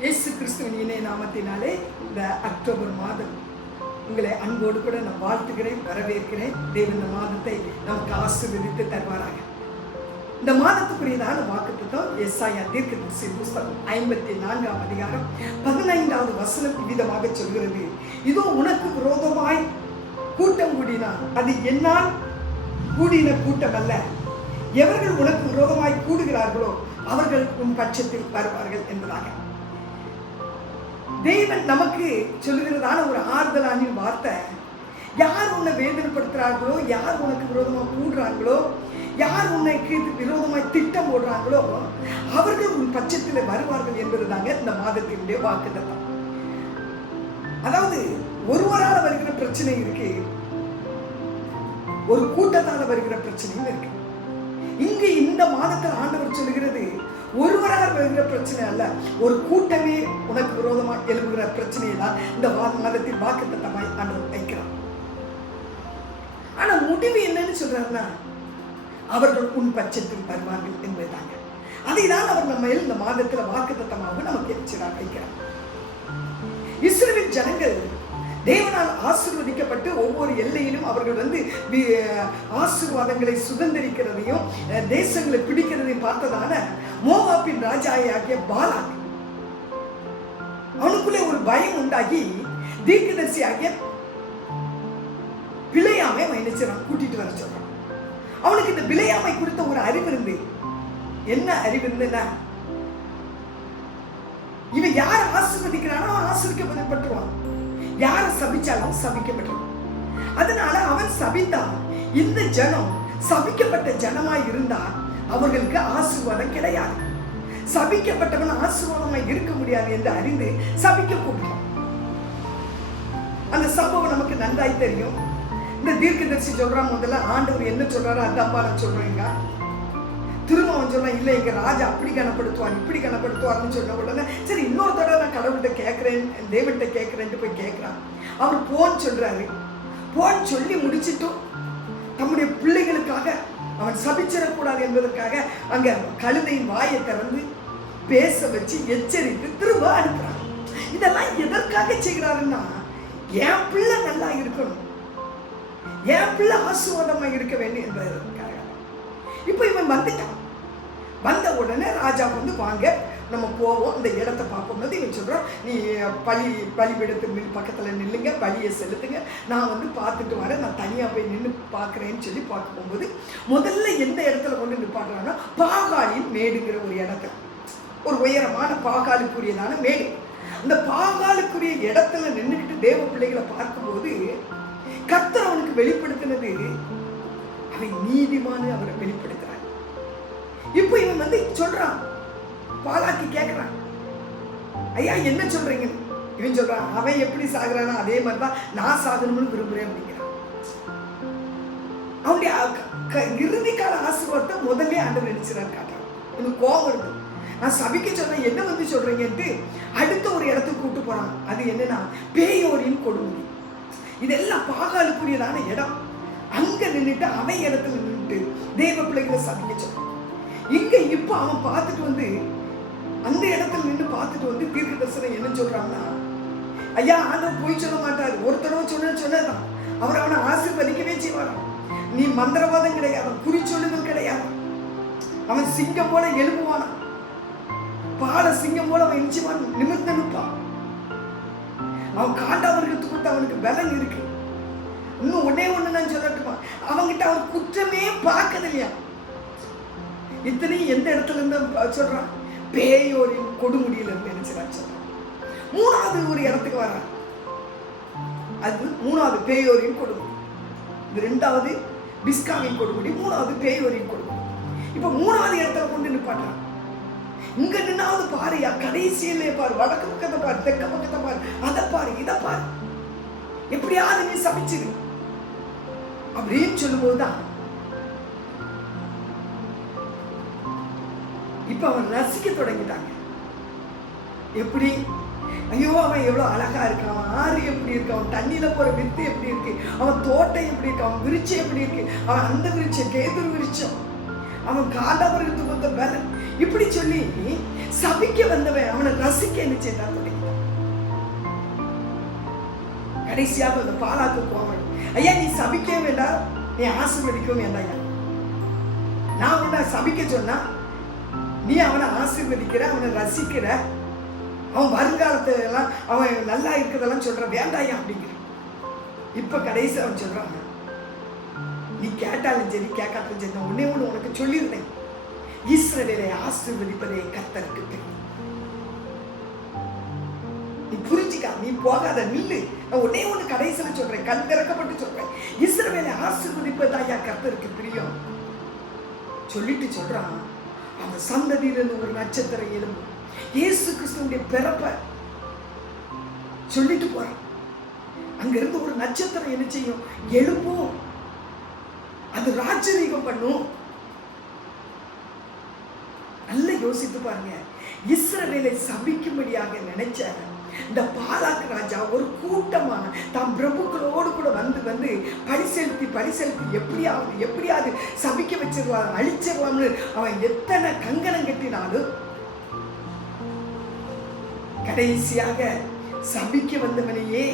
இயேசு கிறிஸ்துவின் இணைய நாமத்தினாலே இந்த அக்டோபர் மாதம் உங்களை அன்போடு கூட நான் வாழ்த்துகிறேன், வரவேற்கிறேன். தேவன் இந்த மாதத்தை நமக்கு ஆசீர்வதித்து தருவாராக. இந்த மாதத்துக்குரியதான வாக்குத்தத்தம் எசாயா தீர்க்கதரிசி புஸ்தகம் 54ஆம் அதிகாரம் 15வது வசனம் விதமாக சொல்கிறது, இதோ உனக்கு விரோதமாய் கூட்டம் கூடினார், அது என்னால் கூடின கூட்டம் அல்ல. எவர்கள் உனக்கு விரோதமாய் கூடுகிறார்களோ அவர்கள் உன் பட்சத்தில் வருவார்கள் என்பதாக தேவன் நமக்கு சொல்லுகிறதான ஒரு ஆறுதலான வார்த்தை. யார் உன்னை வேதனைப்படுத்துறார்களோ, யார் உனக்கு விரோதமாக கூடுறாங்களோ, யார் உனக்கு விரோதமாய் திட்டம் போடுறாங்களோ அவர்கள் உன் பட்சத்தில் வருவார்கள் என்பதுதாங்க இந்த மாதத்தினுடைய வாக்குத்தத்தம். அதாவது ஒருவரால் வருகிற பிரச்சனை இருக்கு, ஒரு கூட்டத்தால் வருகிற பிரச்சனையும் இருக்கு. இங்கு இந்த மாதத்தில் ஆண்டவர் சொல்லுகிறது, ஒருவரால் வருகிற பிரச்சனை அல்ல, ஒரு கூட்டமே உனக்கு விரோதமாக எழுப்புகிற பிரச்சனையை தான் இந்த மாதத்தின் வாக்குத்தத்தமாய் ஆண்டவர் வைக்கிறார். ஆனா முடிவு என்னன்னு சொல்றாருன்னா, அவர்கள் உன் பட்சத்தில் வருவார்கள் என்பதுதாங்க. அதை தான் அவர் நம்ம இந்த மாதத்துல வாக்குத்தத்தமாக நமக்கு எச்சரிக்கை வைக்கிறார். இஸ்ரவேல் ஜனங்கள் தேவனால் ஆசீர்வதிக்கப்பட்டு ஒவ்வொரு எல்லையிலும் அவர்கள் ஆசீர்வாதங்களை சுதந்திரிக்கிறதையும் தேசங்களை பிடிக்கிறதையும் பார்த்ததான மோவாபின் ராஜாயாகிய பாலாக் அவனுக்குள்ளே ஒரு பயம் உண்டாகி தீர்க்கதரிசி ஆகிய பிழையாமை நினைச்சான், கூட்டிட்டு வர சொல்றான். அவனுக்கு இந்த பிழையாமை கொடுத்த ஒரு அறிவு இருந்து, என்ன அறிவு இருந்துன்னா, இவன் யார் ஆசீர்வதிக்கிறானோ அவன் ஆசீர்வதிக்கப்பட்டுருவான், யார சபிச்சாலும் சபிக்கப்பட்டிருக்கும். அதனால அவன் சபித்தான். இந்த ஜனம் சபிக்கப்பட்ட ஜனமாய் இருந்தா அவர்களுக்கு ஆசீர்வாதம் கிடையாது. சபிக்கப்பட்டவன் ஆசீர்வாதமாய் இருக்க முடியாது என்று அறிந்து சபிக்க கூப்பிட்டான். அந்த சம்பவம் நமக்கு நன்றாய் தெரியும். இந்த தீர்க்கதரிசி சொல்றான், முதல்ல ஆண்டவர் என்ன சொல்றாரு அதாப்பா நான் சொல்றேங்க. திரும்ப அவன் சொல்றான், இல்லை எங்க ராஜா அப்படி கனப்படுத்துவார் இப்படி கனப்படுத்துவார்னு சொன்ன உடனே சரி இன்னொரு தடவை நான் கடவுள்கிட்ட கேட்கிறேன், தேவன்கிட்ட கேட்கிறேன்ட்டு போய் கேட்கிறான். அவர் போன்னு சொல்றாரு. போன்னு சொல்லி முடிச்சிட்டும் தம்முடைய பிள்ளைகளுக்காக அவன் சபிச்சிடக்கூடாது என்பதற்காக அங்க கழுதையின் வாயை திறந்து பேச வச்சு எச்சரித்து திரும்ப அனுப்புறாங்க. இதெல்லாம் எதற்காக செய்கிறாருன்னா, என் பிள்ளை நல்லா இருக்கணும், என் பிள்ளை ஆசீர்வாதமா இருக்க வேண்டும் என்பதற்காக. இப்ப இவன் வந்துட்டான். வந்த உடனே ராஜா வாங்க நம்ம போவோம், இந்த இடத்தை பார்க்கும்போது இவன் சொல்றான், நீ பலிபீடத்து பக்கத்துல நில்லுங்க, பலியை செலுத்துங்க, நான் பார்த்துட்டு வரேன், நான் தனியா போய் நின்று பார்க்குறேன்னு சொல்லி பார்க்க போகும்போது முதல்ல எந்த இடத்துல கொண்டு நிப்பாட்டுறான்னா, பாகாலின் மேடுங்கிற ஒரு இடத்துல, ஒரு உயரமான பாகாலுக்குரியதான மேடு. அந்த பாகாலுக்குரிய இடத்துல நின்றுக்கிட்டு தேவ பிள்ளைகளை பார்க்கும்போது கர்த்தர் அவனுக்கு வெளிப்படுத்தினது, அவன் நீதிமானு அவரை வெளிப்படுத்துறான். இப்போ இவன் சொல்றான், பாலாக்கி கேட்கிறான், ஐயா என்ன சொல்றீங்க? இவன் சொல்றான், அவன் எப்படி சாகுறானா அதே மாதிரிதான் நான் சாகணும்னு விரும்புறேன் அப்படிங்கிறான். அவனுடைய இறுதி கால ஆசீர்வாதத்தை முதல்ல ஆண்டவர் நினைச்சுறாரு காட்டுறான். எனக்கு கோபம் இருக்கு, நான் சபிக்க சொல்றேன், என்ன சொல்றீங்கன்ட்டு அடுத்த ஒரு இடத்துக்கு கூட்டு போறான். அது என்னன்னா பேயோரின் கொடுமுடி. இதெல்லாம் பாகாலுக்குரியதான இடம். அங்க நின்றுட்டு அவன் இடத்துல நின்றுட்டு தேவ பிள்ளைகளை சபிக்க சொல்றான். இங்க இப்ப அவன் பார்த்துட்டு அந்த இடத்துல நின்று பார்த்துட்டு தீர்க்க தரிசனம் என்ன சொல்றான்னா, ஐயா ஆண்டவர் போய் சொல்ல மாட்டாரு, ஒரு தடவை சொன்னதான் அவர் அவனை ஆசீர்வதிக்கவே செய்வாராம். நீ மந்திரவாதம் கிடையாது, குறிச்சொல்லுதல் கிடையாது, அவன் சிங்கம் போல எழுப்புவானா, பால சிங்கம் போல அவன் எஞ்சிவான், நிமிர்ந்து நிற்பான். அவன் காண்டாவர்களுக்கு கொடுத்து அவனுக்கு பலன் இருக்கு. இன்னும் ஒண்ணு நான் சொல்லட்டுமா, அவங்கிட்ட அவன் குற்றமே பார்க்கறது இல்லையா. இத்தனையும் எந்த இடத்துல இருந்து சொல்றான், பேயோரின் கொடுமுடியில இருந்து நினைச்சுறான் சொல்றான். மூணாவது ஒரு இடத்துக்கு வர்றான், அது மூணாவது பேயோரின் கொடுமுடி, இது ரெண்டாவது பிஸ்காவின் கொடுமுடி, மூணாவது பேயோரின் கொடுமுடி. இப்ப மூணாவது இடத்துல கொண்டு நிப்பாட்டான். இங்க நின்னாவது பாருயா, கடைசியிலே பாரு, வடக்கு பக்கத்தை பாரு, தெற்க பக்கத்தை பாரு, அதை பாரு, இதை பாரு, எப்படியாவது நீ சபிச்சிரு அப்படின்னு சொல்லும்போதுதான் இப்ப அவன் ரசிக்க தொடங்கிட்டாங்க. எப்படி, ஐயோ அவன் எவ்வளவு அழகா இருக்கான், அவன் ஆறு எப்படி இருக்கு, அவன் தண்ணியில போற வித்து எப்படி இருக்கு, அவன் தோட்டம் எப்படி இருக்கு, அவன் விருட்சம் எப்படி இருக்கு, அவன் அந்த விருட்சம் கேதுரு விருட்சம், அவன் காண்டாபுரத்து கொடுத்த பலன். இப்படி சொல்லி சபிக்க வந்தவன் அவனை ரசிக்க என்ன செய்தான்? கடைசியாக அந்த பாலாக்கு போவன், ஐயா நீ சபிக்கவே வேண்டாம், நீ ஆசீர்வதிக்கவும் வேண்டாம். நான் உன்னை சபிக்க சொன்னா நீ அவனை ஆசீர்வதிக்கிற, அவனை ரசிக்கிற, அவன் வருங்காலத்தை எல்லாம் அவன் நல்லா இருக்கிறதெல்லாம் சொல்ற, வேண்டாயா அப்படிங்கிற. இப்ப கடைசி அவன் சொல்றான், நீ கேட்டாலும் சரி கேட்காலும் சரி, நான் ஒன்னே ஒண்ணு உனக்கு சொல்லியிருந்தேன், இஸ்ரவேலை ஆசீர்வதிப்பதே கர்த்தருக்கு தெரியும். நீ புரிஞ்சிக்கா, நீ போகாத, நில்லு. நான் ஒன்னே ஒண்ணு கடைசியில சொல்றேன், கண் திறக்கப்பட்டு சொல்றேன், இஸ்ரவேலை ஆசீர்வதிப்பதா கர்த்தருக்கு பிரியம் சொல்லிட்டு சொல்றான். அந்த சந்ததியிலிருந்து ஒரு நட்சத்திரம் எழும்பு. இயேசு கிறிஸ்துவுடைய பிறப்ப சொல்லிட்டு போறான். அங்க இருந்து ஒரு நட்சத்திரம் என்ன செய்யும்? எழும்பும். அது ராஜரீகம் பண்ணும். நல்ல யோசித்து பாருங்க. இஸ்ரவேலை சபிக்கும்படியாக நினைச்ச இந்த பாலாக்கு ராஜா ஒரு கூட்டமா தாம் பிரபுக்களோடு கூட வந்து வந்து பரிசெலுத்தி எப்படியாவது சபிக்க வச்சிருவாங்க, அழிச்சிடலாம்னு அவன் எத்தனை கங்கணம் கட்டினாலும் கடைசியாக சபிக்க வந்தவனையே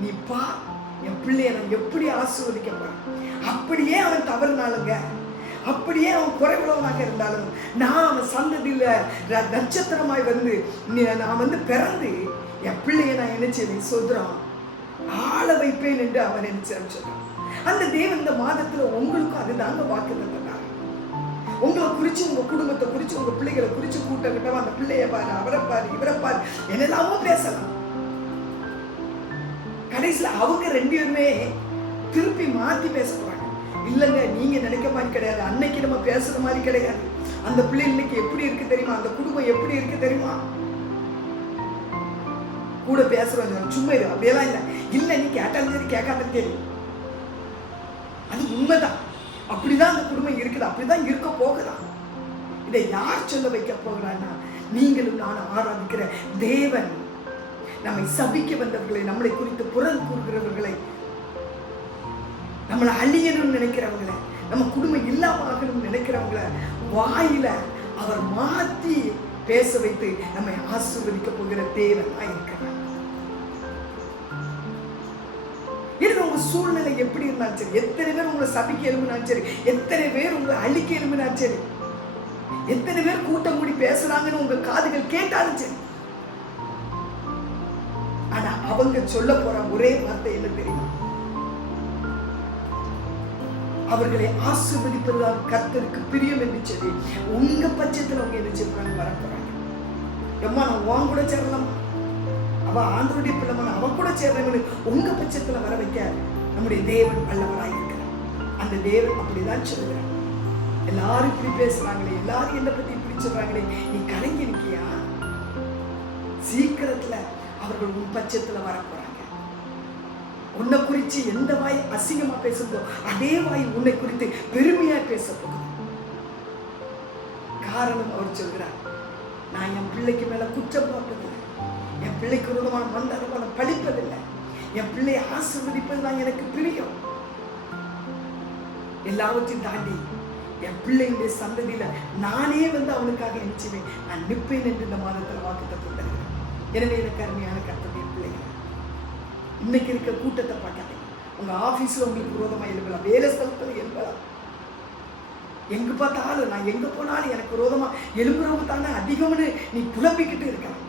நீ பா, என் பிள்ளைய நான் எப்படி ஆசீர்வதிக்க போறேன். அப்படியே அவன் தவறுனாலுங்க, அப்படியே அவன் குறைவுள்ளவனாக இருந்தாலும், நான் அவன் சந்ததியில நட்சத்திரமாய் வந்து நான் வந்து பிறந்து என் பிள்ளைய நான் என்ன செய்வேன் சொல்றான், ஆள வைப்பேன் என்று அவன் நினைச்சான்னு சொல்றான். அந்த தேவன் இந்த மாதத்துல உங்களுக்கும் அதுதாங்க வாக்கு தந்தார். உங்களை குறிச்சு, உங்க குடும்பத்தை குறிச்சு, உங்க பிள்ளைகளை குறிச்சு கூட்டம் கிட்டவா, அந்த பிள்ளைய பாரு, அவரை பாரு, இவரை பாரு, என்னெல்லாமோ பேசலாம். கடைசியில அவங்க ரெண்டு பேருமே திருப்பி மாத்தி பேச போறாங்க. இல்லைங்க, நீங்க நினைக்க மாதிரி கிடையாது, அன்னைக்கு நம்ம பேசுற மாதிரி கிடையாது. அந்த பிள்ளை இன்னைக்கு எப்படி இருக்கு தெரியுமா, அந்த குடும்பம் எப்படி இருக்கு தெரியுமா, கூட பேசுறவங்க சும்மா இரு அப்படியெல்லாம் இல்லை. இல்லை நீ கேட்டாலும் சரி கேட்காமலும் சரி, அது உண்மைதான். அப்படிதான் அந்த குடும்பம் இருக்குது, அப்படிதான் இருக்க போகுதான். இதை யார் சொல்ல வைக்க போகிறான்னா, நீங்களும் நானும் ஆராதிக்கிற தேவன். நம்மை சபிக்க வந்தவர்களை, நம்மளை குறித்து புறம் கூறுகிறவர்களை, நம்மளை அழியணும்னு நினைக்கிறவங்களை, நம்ம குடும்பம் இல்லாம ஆகணும்னு நினைக்கிறவங்களை வாயில அவர் மாத்தி பேச வைத்து நம்மை ஆசீர்வதிக்க போகிற தேவன் இருக்கிறார். உங்க சூழ்நிலை எப்படி இருந்தாலும் சரி, எத்தனை பேர் உங்களை சபிக்க எழும்பினாலும் சரி, எத்தனை பேர் உங்களை அழிக்க எழும்பினாலும் சரி, எத்தனை பேர் கூட்டம் கூடி பேசுறாங்கன்னு உங்க காதுகள் கேட்டாலும் சரி, ஆனா அவங்க சொல்ல போற ஒரே வார்த்தை என்ன தெரியுமா, அவர்களை ஆசீர்வதிப்பதுதான் கர்த்தருக்கு பிரியம் என்று சொல்லி உங்க பட்சத்தில் அவங்க என்ன செய்வாங்க, வரப்போறாங்க. எம்மா நான் உன் கூட சேரலாமா, அவ ஆண்டவருடைய பிள்ளைமான அவன் கூட சேர்றவனு உங்க பட்சத்துல வர வைக்க நம்முடைய தேவன் வல்லவராய் இருக்கிறார். அந்த தேவன் அப்படிதான் சொல்லுகிறார். எல்லாரும் இப்படி பேசுறாங்களே, எல்லாரும் என்ன பத்தி இப்படி சொல்றாங்களே, நீ கலங்கி நிக்கியா, சீக்கிரத்துல அவர்கள் உன் பட்சத்துல வரப்போறாங்க. உன்னை குறிச்சு எந்த வாய் அசிங்கமா பேசுதோ அதே வாய் உன்னை குறித்து பெருமையா பேச போகுது. காரணம் அவர் சொல்கிறார், நான் என் பிள்ளைக்கு மேல குற்றம் பார்ப்பதில்லை, என் பிள்ளைக்கு விரோதமான மந்தாரம் பழிப்பதில்லை, என் பிள்ளையை ஆசீர்வதிப்பதுதான் எனக்கு பிரியம். எல்லாவற்றையும் தாண்டி என் பிள்ளையுடைய சந்ததியில நானே வந்து அவனுக்காக நினைச்சுவேன், நான் நிற்பேன் என்று இந்த மாதத்துல வாக்குத்தத்தம் தருகிறேன். எனவே எனக்கு அருமையான கர்த்தருடைய பிள்ளைகள், இன்னைக்கு இருக்க கூட்டத்தை பார்க்காதீங்க. உங்க ஆபீஸ்ல உங்களுக்கு விரோதமா எழுப்பலாம், வேலை ஸ்தலத்துல எழுப்பலாம், எங்க பார்த்தாலும் நான் எங்க போனாலும் எனக்கு விரோதமா எழுப்புறவங்க தானே அதிகம்னு நீ புலம்பிக்கிட்டு இருக்கலாம்.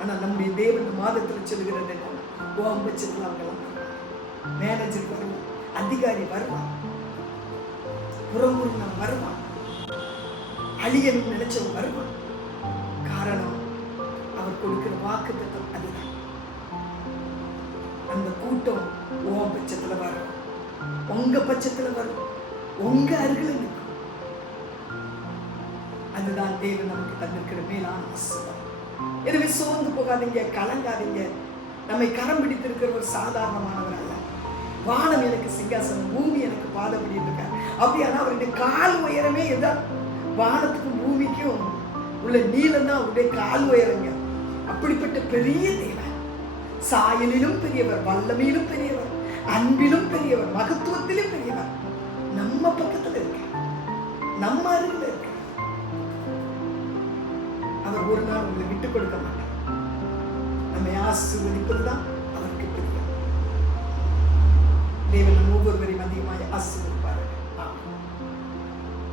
ஆனா நம்முடைய தேவன் மாதத்துல சொல்லுகிறது பட்சத்தில் அவங்க மேனேஜர் வருவான், அதிகாரி வருவான், புறமுறை வருவான், அழியணும் நினைச்சவன் வருவான். காரணம் அவர் கொடுக்கிற வாக்குத்தத்தம் அதுதான். அந்த கூட்டம் உன் பட்சத்துல வரும், உங்க பட்சத்துல வரும், உங்க அருகில் நிற்கும். அதுதான் தேவன் நமக்கு தந்திருக்கிற மேலான ஆசீர்வாதம். எனவே சோர்ந்து போகாதீங்க, கலங்காதீங்க. நம்மை கரம் பிடித்திருக்கிற ஒரு சாதாரணமானவர் அல்ல. வானம் எனக்கு சிங்காசனம், பூமி எனக்கு பாதப்படி இருக்கார். அப்படியானா அவருடைய கால் உயரமே எதான், வானத்துக்கும் பூமிக்கும் உள்ள நீளம் தான் அவருடைய கால் உயரங்க. அப்படிப்பட்ட பெரிய தேவன், சாயலிலும் பெரியவர், வல்லமையிலும் பெரியவர், அன்பிலும் பெரியவர், மகத்துவத்திலும் பெரியவர். நம்ம பக்கத்துல இருக்க, நம்ம அருகில் இருக்க. அவர் ஒரு நாள் உங்களை விட்டு கொடுக்க மாட்டார். நம்மை ஆசீர்வதிப்பதுதான் அவருக்கு பிடிக்கும். தேவன் ஒவ்வொருவரையும் அதிகமாக ஆசீர்வதிப்பார்.